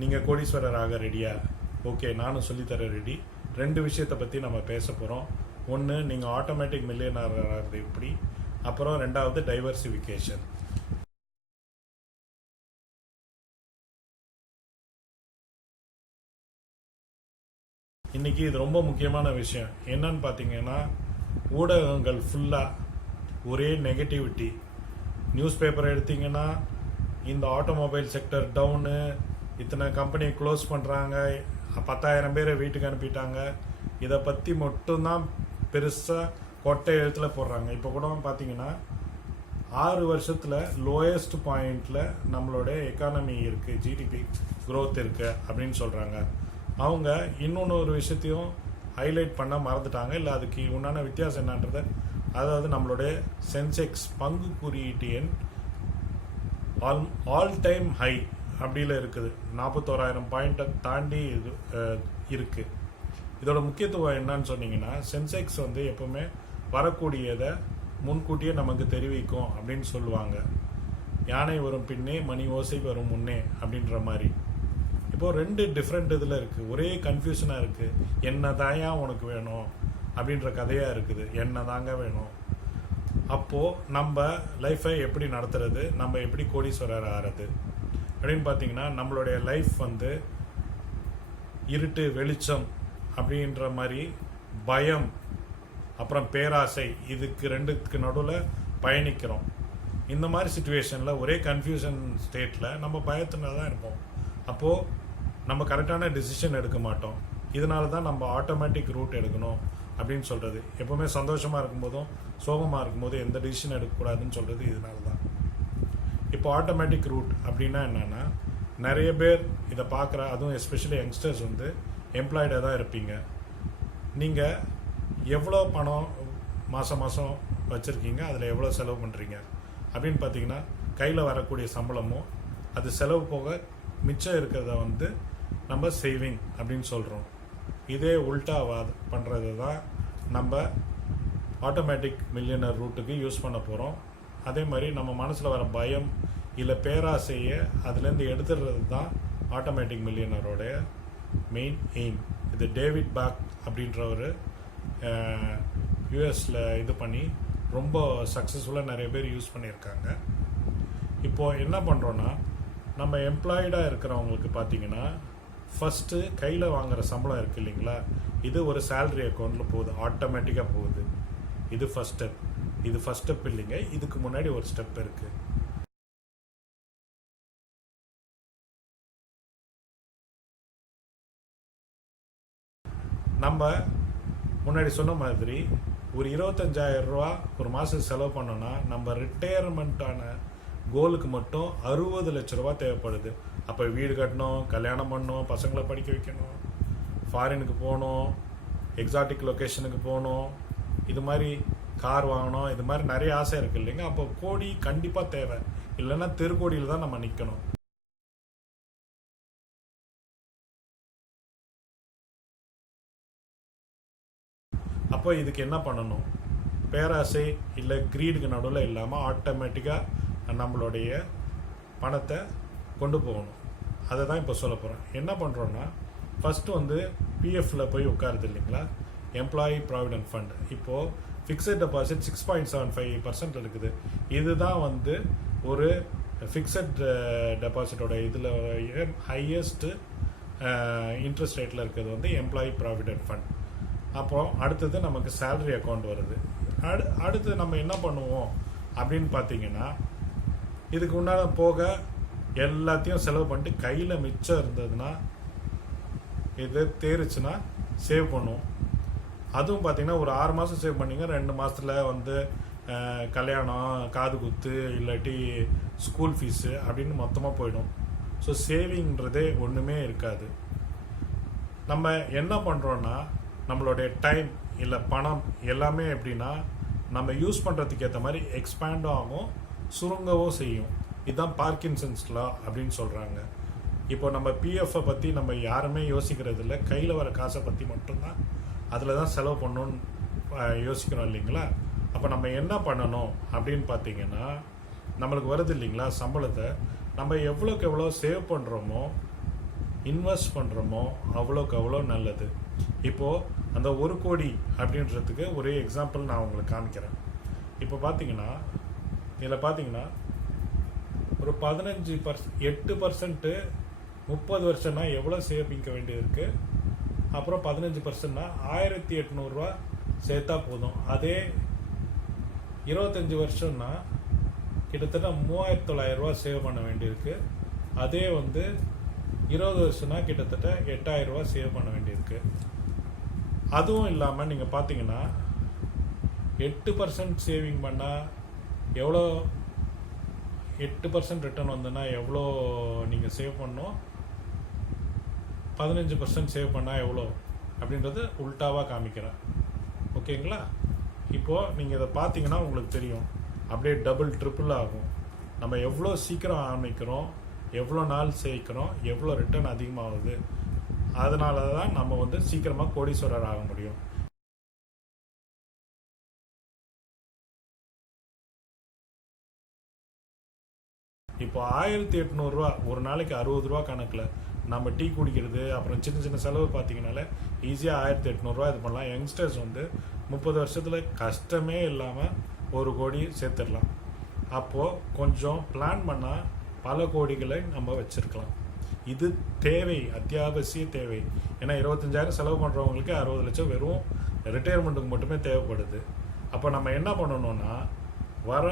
நீங்கள் கோடீஸ்வரர் ஆக ரெடியா ஓகே நானும் சொல்லித்தர ரெடி ரெண்டு விஷயத்தை பற்றி நம்ம பேச போகிறோம் ஒன்று நீங்கள் ஆட்டோமேட்டிக் மில்லியனர் ஆகிறது எப்படி? அப்புறம் ரெண்டாவது டைவர்சிஃபிகேஷன் இன்றைக்கி இது ரொம்ப முக்கியமான விஷயம். என்னன்னு பார்த்தீங்கன்னா ஊடகங்கள் ஃபுல்லாக ஒரே நெகட்டிவிட்டி நியூஸ் பேப்பர் எடுத்தீங்கன்னா இந்த ஆட்டோமொபைல் செக்டர் டவுனு இத்தனை கம்பெனி க்ளோஸ் பண்ணுறாங்க பத்தாயிரம் பேரை வீட்டுக்கு அனுப்பிட்டாங்க. இதை பற்றி மட்டும்தான் பெருசாக கொட்டை எழுத்தில் போடுறாங்க. இப்போ கூட பார்த்தீங்கன்னா ஆறு வருஷத்தில் லோயஸ்ட் பாயிண்டில் நம்மளோட எக்கானமி இருக்குது ஜிடிபி க்ரோத் இருக்குது அப்படின்னு சொல்கிறாங்க அவங்க இன்னொன்று ஒரு விஷயத்தையும் ஹைலைட் பண்ண மறந்துட்டாங்க. இல்லை அதுக்கு உண்டான வித்தியாசம் என்னன்றதை அதாவது நம்மளுடைய சென்செக்ஸ் பங்கு குறியீட்டு எண் ஆல் ஆல் டைம் ஹை அப்படியில் இருக்குது. நாற்பத்தோராயிரம் பாயிண்ட்டை தாண்டி இது இருக்குது இருக்கு. இதோட முக்கியத்துவம் என்னன்னு சொன்னீங்கன்னா சென்செக்ஸ் வந்து எப்பவுமே வரக்கூடியதை முன்கூட்டியே நமக்கு தெரிவிக்கும் அப்படின்னு சொல்லுவாங்க. யானை வரும் பின்னே மணி ஓசை வரும் முன்னே அப்படின்ற மாதிரி. இப்போது ரெண்டு டிஃப்ரெண்ட் இதில் இருக்குது ஒரே கன்ஃபியூஷனாக இருக்குது என்ன தாயா உனக்கு வேணும் அப்படின்ற கதையாக இருக்குது. என்ன தாங்க வேணும்? அப்போது நம்ம லைஃப்பை எப்படி நடத்துறது? நம்ம எப்படி கோடீஸ்வரர் ஆகிறது அப்படின்னு பார்த்தீங்கன்னா நம்மளுடைய லைஃப் வந்து இருட்டு வெளிச்சம் அப்படின்ற மாதிரி பயம் அப்புறம் பேராசை இதுக்கு ரெண்டுக்கு நடுவில் பயணிக்கிறோம். இந்த மாதிரி சுச்சுவேஷனில் ஒரே கன்ஃபியூஷன் ஸ்டேட்டில் நம்ம பயத்தினால தான் இருப்போம். அப்போது நம்ம கரெக்டான டிசிஷன் எடுக்க மாட்டோம். இதனால தான் நம்ம ஆட்டோமேட்டிக் ரூட் எடுக்கணும் அப்படின்னு சொல்கிறது எப்போவுமே சந்தோஷமாக இருக்கும்போதும் சோகமாக இருக்கும்போதும் எந்த டிசிஷன் எடுக்கக்கூடாதுன்னு சொல்கிறது இதனால தான். இப்போ ஆட்டோமேட்டிக் ரூட் அப்படின்னா என்னென்னா நிறைய பேர் இதை பார்க்குற அதுவும் எஸ்பெஷலி யங்ஸ்டர்ஸ் வந்து எம்ப்ளாய்டாக தான் இருப்பீங்க. நீங்கள் எவ்வளோ பணம் மாதம் மாதம் வச்சுருக்கீங்க அதில் எவ்வளோ செலவு பண்ணுறீங்க அப்படின்னு பார்த்தீங்கன்னா கையில் வரக்கூடிய சம்பளமும் அது செலவு போக மிச்சம் இருக்கிறத வந்து நம்ம சேவிங் அப்படின்னு சொல்கிறோம் இதே உல்டாவா பண்ணுறது தான் நம்ம ஆட்டோமேட்டிக் மில்லியனர் ரூட்டுக்கு யூஸ் பண்ண போகிறோம் அதே மாதிரி நம்ம மனசில் வர பயம் இல்லை பேராசையை அதுலேருந்து எடுத்துடுறது தான் ஆட்டோமேட்டிக் மில்லியனரோடைய மெயின் எய்ம் இது டேவிட் பேக் அப்படின்றவர் யூஎஸில் இது பண்ணி ரொம்ப சக்ஸஸ்ஃபுல்லாக நிறைய பேர் யூஸ் பண்ணியிருக்காங்க. இப்போது என்ன பண்ணுறோன்னா நம்ம எம்ப்ளாய்டாக இருக்கிறவங்களுக்கு பார்த்தீங்கன்னா ஃபஸ்ட்டு கையில் வாங்குகிற சம்பளம் இருக்குது இல்லைங்களா? இது ஒரு சேலரி அக்கௌண்ட்டில் போகுது ஆட்டோமேட்டிக்காக போகுது. இது ஃபஸ்ட் ஸ்டெப் இது ஃபஸ்ட் ஸ்டெப் இல்லைங்க. இதுக்கு முன்னாடி ஒரு ஸ்டெப் இருக்குது நம்ம முன்னாடி சொன்ன மாதிரி ஒரு இருபத்தஞ்சாயிரம் ரூபா ஒரு மாதம் செலவு பண்ணோம்னா நம்ம ரிட்டையர்மெண்ட்டான கோலுக்கு மட்டும் அறுபது லட்ச ரூபா தேவைப்படுது. அப்போ வீடு கட்டணும் கல்யாணம் பண்ணணும் பசங்களை படிக்க வைக்கணும் ஃபாரினுக்கு போகணும் எக்ஸாட்டிக் லொக்கேஷனுக்கு போகணும் இது மாதிரி கார் வாங்கணும் இது மாதிரி நிறைய ஆசை இருக்கு இல்லைங்க. அப்போ கோடி கண்டிப்பாக தேவை. இல்லைன்னா தெருக்கோடியில் தான் நம்ம நிற்கணும் அப்போ இதுக்கு என்ன பண்ணணும்? பேராசை இல்லை கிரீடுக்கு நடுவில் இல்லாமல் ஆட்டோமேட்டிக்காக நம்மளுடைய பணத்தை கொண்டு போகணும். அதை தான் இப்போ சொல்ல போகிறேன் என்ன பண்ணுறோன்னா ஃபஸ்ட்டு வந்து பிஎஃப்பில் போய் உட்காருது இல்லைங்களா? எம்ப்ளாயி ப்ராவிடென்ட் ஃபண்ட் இப்போது fixed deposit six point seven five percent இருக்குது. இதுதான் வந்து ஒரு ஃபிக்ஸட் டெபாசிட்டோட இதில் ஹையஸ்ட்டு இன்ட்ரெஸ்ட் ரேட்டில் இருக்கிறது வந்து எம்ப்ளாயி ப்ராவிடென்ட் ஃபண்ட் அப்புறம் அடுத்தது நமக்கு சேலரி அக்கௌண்ட் வருது. அடு அடுத்து நம்ம என்ன பண்ணுவோம் அப்படின்னு பார்த்தீங்கன்னா இதுக்கு உண்டான போக எல்லாத்தையும் செலவு பண்ணிட்டு கையில் மிச்சம் இருந்ததுன்னா இது தேருச்சுன்னா சேவ் பண்ணுவோம். அதுவும் பார்த்தீங்கன்னா ஒரு ஆறு மாதம் சேவ் பண்ணிங்க ரெண்டு மாதத்தில் வந்து கல்யாணம் காது குத்து இல்லாட்டி ஸ்கூல் ஃபீஸு அப்படின்னு மொத்தமாக போயிடும். ஸோ சேவிங்கிறதே ஒன்றுமே இருக்காது. நம்ம என்ன பண்ணுறோன்னா நம்மளுடைய டைம் இல்லை பணம் எல்லாமே எப்படின்னா நம்ம யூஸ் பண்ணுறதுக்கு ஏற்ற மாதிரி எக்ஸ்பேண்டும் ஆகும் சுருங்கவும் செய்யும். இதுதான் பார்க்கின்சன்ஸ்லா அப்படின்னு சொல்கிறாங்க இப்போ நம்ம பிஎஃப்பை பற்றி நம்ம யாருமே யோசிக்கிறது இல்லை கையில் வர காசை பற்றி மட்டும்தான். அதில் தான் செலவு பண்ணணும்னு யோசிக்கிறோம் இல்லைங்களா? அப்போ நம்ம என்ன பண்ணணும் அப்படின்னு பார்த்தீங்கன்னா நம்மளுக்கு வருது இல்லைங்களா சம்பளத்தை. நம்ம எவ்வளோக்கு எவ்வளோ சேவ் பண்ணுறோமோ இன்வெஸ்ட் பண்ணுறோமோ அவ்வளோக்கு அவ்வளோ நல்லது. இப்போது அந்த ஒரு கோடி அப்படின்றதுக்கு ஒரே எக்ஸாம்பிள் நான் உங்களுக்கு காமிக்கிறேன். இப்போ பார்த்தீங்கன்னா இதில் பார்த்தீங்கன்னா ஒரு பதினஞ்சு பர்ஸ் எட்டு பர்சன்ட்டு முப்பது வருஷம்னா எவ்வளோ சேமிக்க வேண்டியது இருக்குது அப்புறம் பதினஞ்சு பர்சன்ட்னா ஆயிரத்தி எட்நூறுரூவா சேர்த்தா போதும். அதே இருபத்தஞ்சி வருஷம்னா கிட்டத்தட்ட மூவாயிரத்தி தொள்ளாயிரரூவா சேவ் பண்ண வேண்டியிருக்கு. அதே வந்து இருபது வருஷம்னா கிட்டத்தட்ட எட்டாயிரரூவா சேவ் பண்ண வேண்டியிருக்கு. அதுவும் இல்லாமல் நீங்கள் பார்த்தீங்கன்னா எட்டு பர்சன்ட் சேவிங் பண்ணால் எவ்வளோ எட்டு பர்சன்ட் ரிட்டர்ன் வந்ததுன்னா எவ்வளோ நீங்கள் சேவ் பண்ணணும்? பதினஞ்சு பர்சன்ட் சேவ் பண்ணால் எவ்வளோ? அப்படின்றது உல்ட்டாவாக காமிக்கிறேன். ஓகேங்களா? இப்போது நீங்கள் இதை பார்த்தீங்கன்னா உங்களுக்கு தெரியும். அப்படியே டபுள் ட்ரிப்புள் ஆகும். நம்ம எவ்வளோ சீக்கிரம் ஆரம்பிக்கிறோம் எவ்வளோ நாள் சேர்க்கிறோம் எவ்வளோ ரிட்டர்ன் அதிகமாகுது. அதனால தான் நம்ம வந்து சீக்கிரமாக கோடீஸ்வரர் ஆக முடியும். இப்போ ஆயிரத்தி எட்நூறுரூவா ஒரு நாளைக்கு அறுபது ரூபா கணக்கில். நம்ம டீ குடிக்கிறது அப்புறம் சின்ன சின்ன செலவு பார்த்தீங்கனாலே ஈஸியாக ஆயிரத்தி எட்நூறுரூவா இது பண்ணலாம். யங்ஸ்டர்ஸ் வந்து முப்பது வருஷத்தில் கஷ்டமே இல்லாமல் ஒரு கோடி சேர்த்துடலாம். அப்போது கொஞ்சம் பிளான் பண்ணால் பல கோடிகளை நம்ம வச்சுருக்கலாம். இது தேவை அத்தியாவசிய தேவை. ஏன்னா இருபத்தஞ்சாயிரம் செலவு பண்ணுறவங்களுக்கு அறுபது லட்சம் வெறும் ரிட்டையர்மெண்ட்டுக்கு மட்டுமே தேவைப்படுது. அப்போ நம்ம என்ன பண்ணணும்னா வர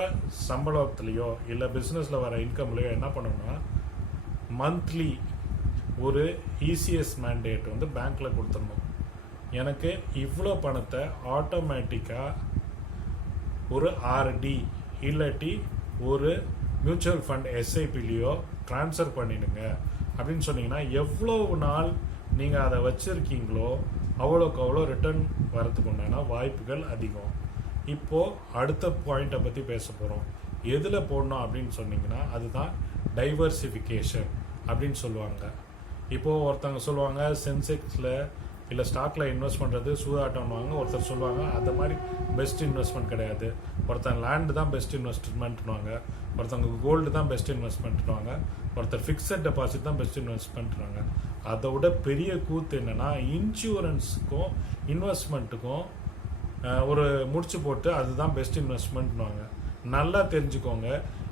சம்பளத்துலேயோ இல்லை பிஸ்னஸில் வர இன்கம்லேயோ என்ன பண்ணணும்னா மந்த்லி ஒரு இசிஎஸ் மேண்டேட் வந்து பேங்க்கில் கொடுத்துடணும். எனக்கு இவ்வளோ பணத்தை ஆட்டோமேட்டிக்காக ஒரு ஆர்டி இல்லாட்டி ஒரு மியூச்சுவல் ஃபண்ட் எஸ்ஐபிலையோ ட்ரான்ஸ்ஃபர் பண்ணிடுங்க. அப்படின்னு சொன்னீங்கன்னா எவ்வளோ நாள் நீங்கள் அதை வச்சுருக்கீங்களோ அவ்வளோக்கு அவ்வளோ ரிட்டர்ன் வரத்துக்கு உண்டான வாய்ப்புகள் அதிகம். இப்போது அடுத்த பாயிண்ட்டை பற்றி பேச போகிறோம் எதில் போடணும் அப்படின்னு சொன்னிங்கன்னா அதுதான் டைவர்சிஃபிகேஷன் அப்படின்னு சொல்லுவாங்க. இப்போது ஒருத்தவங்க சொல்லுவாங்க சென்செக்ஸில் இல்லை ஸ்டாக்கில் இன்வெஸ்ட் பண்ணுறது சூதாட்டம்னுவாங்க ஒருத்தர் சொல்லுவாங்க அந்த மாதிரி பெஸ்ட் இன்வெஸ்ட்மெண்ட் கிடையாது. ஒருத்தன் லேண்டு தான் பெஸ்ட் இன்வெஸ்ட்மெண்ட்னுவாங்க ஒருத்தவங்க கோல்டு தான் பெஸ்ட் இன்வெஸ்ட்மெண்ட்னுவாங்க ஒருத்தர் ஃபிக்ஸட் டெபாசிட் தான் பெஸ்ட் இன்வெஸ்ட்மெண்ட்றாங்க அதை விட பெரிய கூத்து என்னென்னா இன்சூரன்ஸுக்கும் இன்வெஸ்ட்மெண்ட்டுக்கும் ஒரு முடிச்சு போட்டு அதுதான் பெஸ்ட் இன்வெஸ்ட்மெண்ட்னுவாங்க நல்லா தெரிஞ்சுக்கோங்க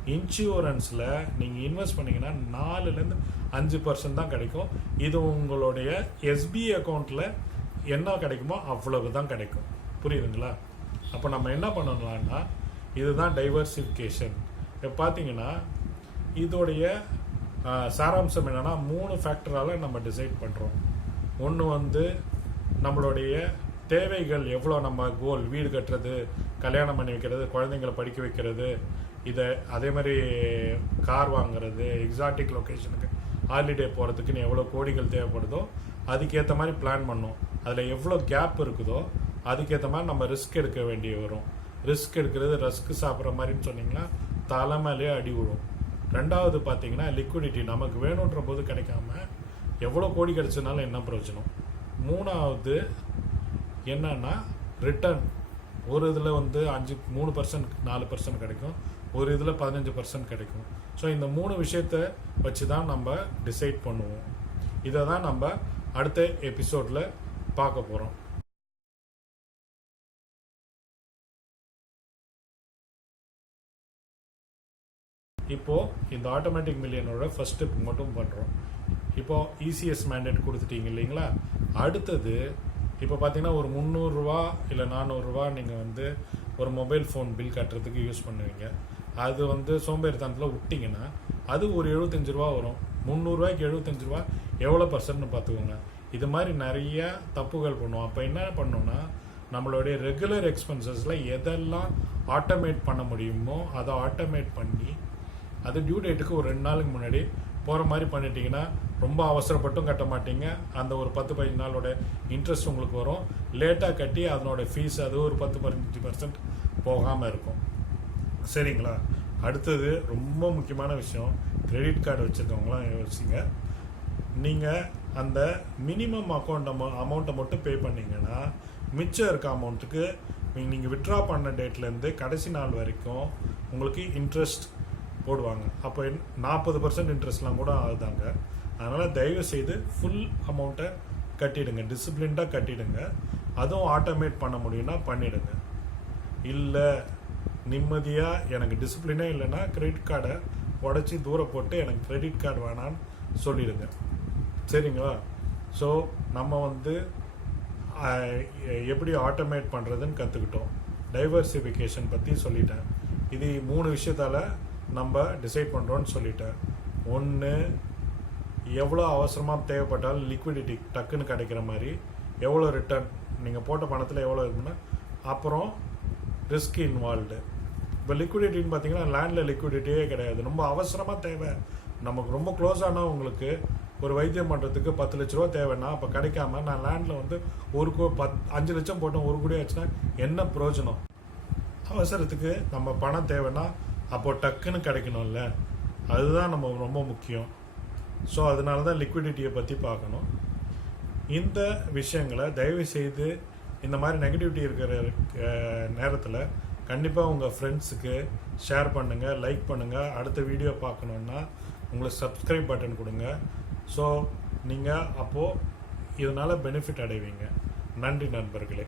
இன்சூரன்ஸில் நீங்கள் இன்வெஸ்ட் பண்ணிங்கன்னா நாலுலேருந்து அஞ்சு பர்சன்ட் தான் கிடைக்கும். இது உங்களுடைய எஸ்பிஐ அக்கௌண்ட்டில் என்ன கிடைக்குமோ அவ்வளவு தான் கிடைக்கும். புரியுதுங்களா? அப்போ நம்ம என்ன பண்ணலான்னா இதுதான் டைவர்சிஃபிகேஷன் இப்போ பார்த்தீங்கன்னா இதோடைய சாராம்சம் என்னென்னா மூணு ஃபேக்டரால் நம்ம டிசைட் பண்ணுறோம் ஒன்று வந்து நம்மளுடைய தேவைகள் எவ்வளோ நம்ம கோல் வீடு கட்டுறது கல்யாணம் பண்ணி வைக்கிறது குழந்தைங்களை படிக்க வைக்கிறது இதை அதே மாதிரி கார் வாங்குறது எக்ஸாட்டிக் லொக்கேஷனுக்கு ஹாலிடே போகிறதுக்குன்னு எவ்வளோ கோடிகள் தேவைப்படுதோ அதுக்கேற்ற மாதிரி பிளான் பண்ணும். அதில் எவ்வளோ கேப் இருக்குதோ அதுக்கேற்ற மாதிரி நம்ம ரிஸ்க் எடுக்க வேண்டிய வரும். ரிஸ்க் எடுக்கிறது ரஸ்க் சாப்பிட்ற மாதிரின்னு சொன்னீங்கன்னா தலைமையிலே அடி விழும். ரெண்டாவது பார்த்தீங்கன்னா லிக்விடிட்டி நமக்கு வேணுன்ற போது கிடைக்காம எவ்வளோ கோடி கிடைச்சதுனால என்ன பிரயோஜனம்? மூணாவது என்னன்னா ரிட்டர்ன் ஒரு இதில் வந்து அஞ்சு மூணு பர்சன்ட் நாலு பர்சன்ட் கிடைக்கும். ஒரு இதில் பதினஞ்சு பர்சன்ட் கிடைக்கும். ஸோ இந்த மூணு விஷயத்த வச்சு தான் நம்ம டிசைட் பண்ணுவோம். இதை தான் நம்ம அடுத்த எபிசோடில் பார்க்க போகிறோம் இப்போது இந்த ஆட்டோமேட்டிக் மில்லியனோட ஃபர்ஸ்ட் ஸ்டெப் மட்டும் பண்ணுறோம் இப்போது இசிஎஸ் மேண்டேட் கொடுத்துட்டீங்க இல்லைங்களா? அடுத்தது இப்போ பார்த்தீங்கன்னா ஒரு முந்நூறுரூவா இல்லை நானூறுரூவா நீங்கள் வந்து ஒரு மொபைல் ஃபோன் பில் கட்டுறதுக்கு யூஸ் பண்ணுவீங்க. அது வந்து சோம்பேறித்தனத்தில் விட்டிங்கன்னா அது ஒரு எழுபத்தஞ்சு ரூபா வரும். முந்நூறுரூவாய்க்கு எழுபத்தஞ்சு ரூபா எவ்வளோ பர்சன்ட்னு பார்த்துக்கோங்க. இது மாதிரி நிறைய தப்புகள் பண்ணுவோம். அப்போ என்ன பண்ணோன்னா நம்மளுடைய ரெகுலர் எக்ஸ்பென்சஸில் எதெல்லாம் ஆட்டோமேட் பண்ண முடியுமோ அதை ஆட்டோமேட் பண்ணி அது டியூ டேட்டுக்கு ஒரு ரெண்டு நாளுக்கு முன்னாடி போகிற மாதிரி பண்ணிட்டீங்கன்னா ரொம்ப அவசரப்பட்டும் கட்ட மாட்டீங்க. அந்த ஒரு பத்து பதினஞ்சு நாளோட இன்ட்ரெஸ்ட் உங்களுக்கு வரும். லேட்டாக கட்டி அதனோட ஃபீஸ் அது ஒரு பத்து பதினஞ்சு பர்சன்ட் போகாமல் இருக்கும். சரிங்களா? அடுத்தது ரொம்ப முக்கியமான விஷயம் கிரெடிட் கார்டு வச்சுருக்கவங்களாம் யோசிங்க. நீங்கள் அந்த மினிமம் அக்கௌண்ட் அமௌண்ட்டை மட்டும் பே பண்ணிங்கன்னா மிச்சம் இருக்க அமௌண்ட்டுக்கு நீங்கள் விட்ரா பண்ண டேட்லேருந்து கடைசி நாள் வரைக்கும் உங்களுக்கு இன்ட்ரெஸ்ட் போடுவாங்க. அப்போ நாற்பது பர்சன்ட் இன்ட்ரெஸ்ட்லாம் கூட ஆகுதாங்க. அதனால் தயவு செய்து ஃபுல் அமௌண்ட்டை கட்டிடுங்க. டிசிப்ளின்டாக கட்டிடுங்க. அதுவும் ஆட்டோமேட் பண்ண முடியும்னா பண்ணிடுங்க. இல்லை நிம்மதியாக எனக்கு டிசிப்ளினே இல்லைன்னா கிரெடிட் கார்டை உடச்சி தூர போட்டு எனக்கு கிரெடிட் கார்டு வேணான்னு சொல்லிடுங்க. சரிங்களா? ஸோ நம்ம வந்து எப்படி ஆட்டோமேட் பண்ணுறதுன்னு கற்றுக்கிட்டோம் டைவர்சிஃபிகேஷன் பற்றி சொல்லிட்டேன். இது மூணு விஷயத்தால் நம்ம டிசைட் பண்ணுறோன்னு சொல்லிட்டேன். ஒன்று எவ்வளோ அவசரமாக தேவைப்பட்டாலும் லிக்விடிட்டி டக்குன்னு கிடைக்கிற மாதிரி எவ்வளோ ரிட்டர்ன் நீங்கள் போட்ட பணத்தில் எவ்வளோ இருக்குன்னா அப்புறம் ரிஸ்க் இன்வால்வ்டு இப்போ லிக்விடிட்டின்னு பார்த்தீங்கன்னா லேண்டில் லிக்விடிட்டியே கிடையாது. ரொம்ப அவசரமாக தேவை. நமக்கு ரொம்ப க்ளோஸ் ஆனால் உங்களுக்கு ஒரு வைத்தியம் பண்ணுறதுக்கு பத்து லட்ச ரூபா தேவைன்னா அப்போ கிடைக்காம நான் லேண்டில் வந்து ஒரு கோ பத் அஞ்சு லட்சம் போட்டோம் ஒரு கோடி ஆச்சுன்னா என்ன பிரயோஜனம்? அவசரத்துக்கு நம்ம பணம் தேவைன்னா அப்போ டக்குன்னு கிடைக்கணும்ல. அதுதான் நம்ம ரொம்ப முக்கியம். ஸோ அதனால தான் லிக்விடிட்டியை பற்றி பார்க்கணும். இந்த விஷயங்களை தயவு செய்து இந்த மாதிரி நெகட்டிவிட்டி இருக்கிற நேரத்தில் கண்டிப்பாக உங்கள் ஃப்ரெண்ட்ஸுக்கு ஷேர் பண்ணுங்கள் லைக் பண்ணுங்கள் அடுத்த வீடியோ பார்க்கணுன்னா உங்களுக்கு சப்ஸ்கிரைப் பட்டன் கொடுங்க. ஸோ நீங்கள் அப்போது இதனால் பெனிஃபிட் அடைவீங்க. நன்றி நண்பர்களே.